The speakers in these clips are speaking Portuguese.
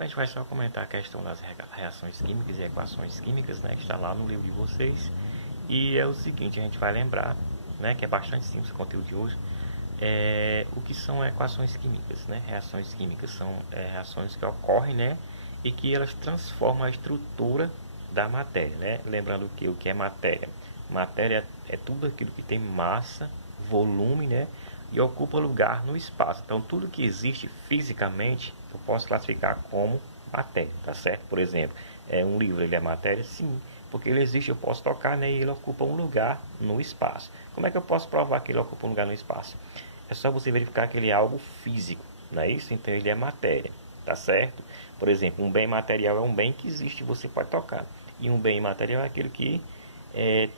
A gente vai só comentar a questão das reações químicas e equações químicas, né, que está lá no livro de vocês. E é o seguinte, a gente vai lembrar, né, que é bastante simples o conteúdo de hoje, o que são equações químicas, né? Reações químicas são reações que ocorrem, né, e que elas transformam a estrutura da matéria, né? Lembrando que o que é matéria? Matéria é tudo aquilo que tem massa, volume, né, e ocupa lugar no espaço. Então, tudo que existe fisicamente, eu posso classificar como matéria, tá certo? Por exemplo, um livro, ele é matéria? Sim, porque ele existe, eu posso tocar, né, e ele ocupa um lugar no espaço. Como é que eu posso provar que ele ocupa um lugar no espaço? É só você verificar que ele é algo físico, não é isso? Então, ele é matéria, tá certo? Por exemplo, um bem material é um bem que existe e você pode tocar. E um bem imaterial é aquele que,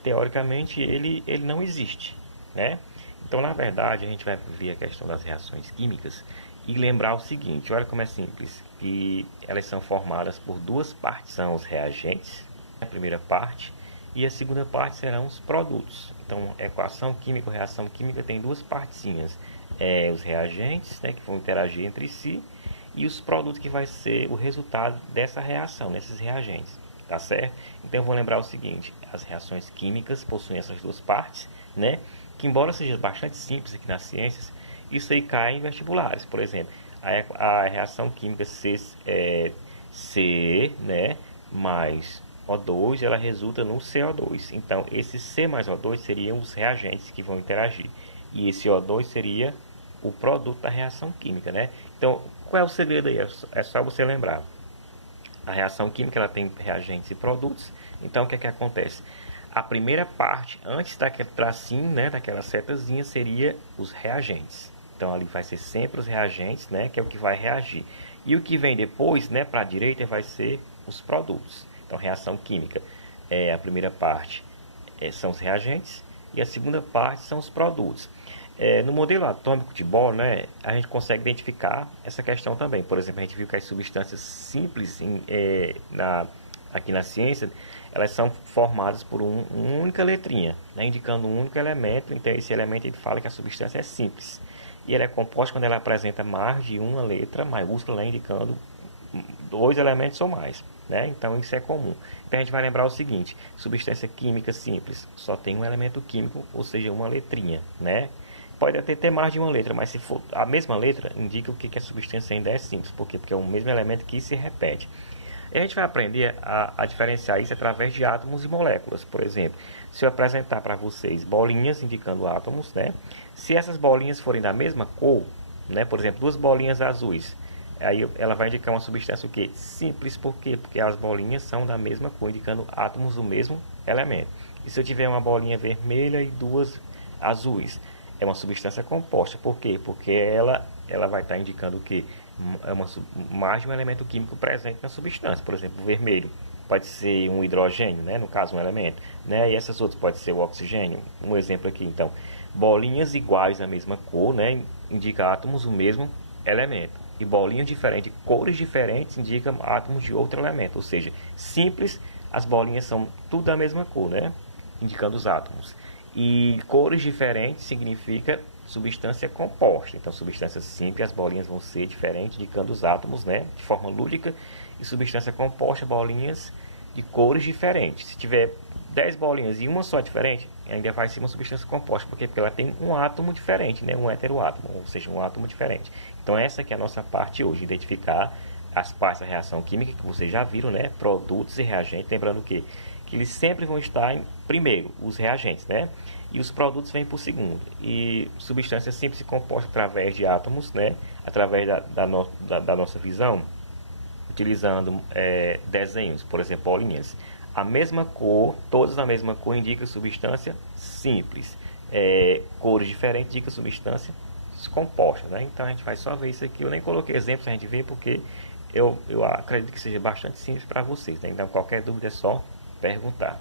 teoricamente, ele não existe, né? Então, na verdade, a gente vai ver a questão das reações químicas e lembrar o seguinte, olha como é simples, que elas são formadas por duas partes, são os reagentes, a primeira parte, e a segunda parte serão os produtos. Então, equação química ou reação química tem duas partezinhas, os reagentes, né, que vão interagir entre si, e os produtos que vai ser o resultado dessa reação, nesses reagentes, tá certo? Então, eu vou lembrar o seguinte, as reações químicas possuem essas duas partes, né, que embora seja bastante simples aqui nas ciências, isso aí cai em vestibulares. Por exemplo, a reação química C, né, mais O2, ela resulta no CO2. Então, esse C mais O2 seriam os reagentes que vão interagir. E esse O2 seria o produto da reação química, né? Então, qual é o segredo aí? É só você lembrar. A reação química ela tem reagentes e produtos. Então, o que é que acontece? A primeira parte, antes daquele tracinho, né, daquela setazinha, seria os reagentes. Então, ali vai ser sempre os reagentes, né, que é o que vai reagir. E o que vem depois, né, para a direita, vai ser os produtos. Então, reação química, a primeira parte são os reagentes e a segunda parte são os produtos. No modelo atômico de Bohr, né, a gente consegue identificar essa questão também. Por exemplo, a gente viu que as substâncias simples aqui na ciência, elas são formadas por uma única letrinha, né, indicando um único elemento. Então, esse elemento ele fala que a substância é simples. E ela é composta quando ela apresenta mais de uma letra maiúscula, né, indicando dois elementos ou mais, né? Então isso é comum. Então a gente vai lembrar o seguinte: substância química simples só tem um elemento químico, ou seja, uma letrinha, né? Pode até ter mais de uma letra, mas se for a mesma letra, indica o que a substância ainda é simples. Por quê? Porque é o mesmo elemento que se repete. E a gente vai aprender a diferenciar isso através de átomos e moléculas. Por exemplo, se eu apresentar para vocês bolinhas indicando átomos, né? Se essas bolinhas forem da mesma cor, né? Por exemplo, duas bolinhas azuis, aí ela vai indicar uma substância o quê? Simples. Por quê? Porque as bolinhas são da mesma cor, indicando átomos do mesmo elemento. E se eu tiver uma bolinha vermelha e duas azuis, é uma substância composta. Por quê? Porque ela vai estar indicando o quê? Mais de um elemento químico presente na substância. Por exemplo, o vermelho pode ser um hidrogênio, né? No caso, um elemento. Né? E essas outras pode ser o oxigênio. Um exemplo aqui, então. Bolinhas iguais da mesma cor, né? Indica átomos do mesmo elemento. E bolinhas diferentes, cores diferentes, indicam átomos de outro elemento. Ou seja, simples, as bolinhas são tudo da mesma cor, né? Indicando os átomos. E cores diferentes significa substância composta. Então, substância simples, as bolinhas vão ser diferentes, indicando os átomos, né, de forma lúdica. E substância composta, bolinhas de cores diferentes. Se tiver 10 bolinhas e uma só diferente, ainda vai ser uma substância composta, porque ela tem um átomo diferente, né, um heteroátomo, ou seja, um átomo diferente. Então, essa que é a nossa parte hoje, identificar as partes da reação química, que vocês já viram, né, produtos e reagentes. Lembrando que eles sempre vão estar em primeiro, os reagentes, né? E os produtos vêm por segundo. E substância simples se composta através de átomos, né? Através da nossa visão, utilizando desenhos, por exemplo, bolinhas. A mesma cor, todas a mesma cor indica substância simples. Cores diferentes indicam substância composta, né? Então a gente vai só ver isso aqui. Eu nem coloquei exemplos, a gente vê porque eu acredito que seja bastante simples para vocês, né? Então qualquer dúvida é só perguntar.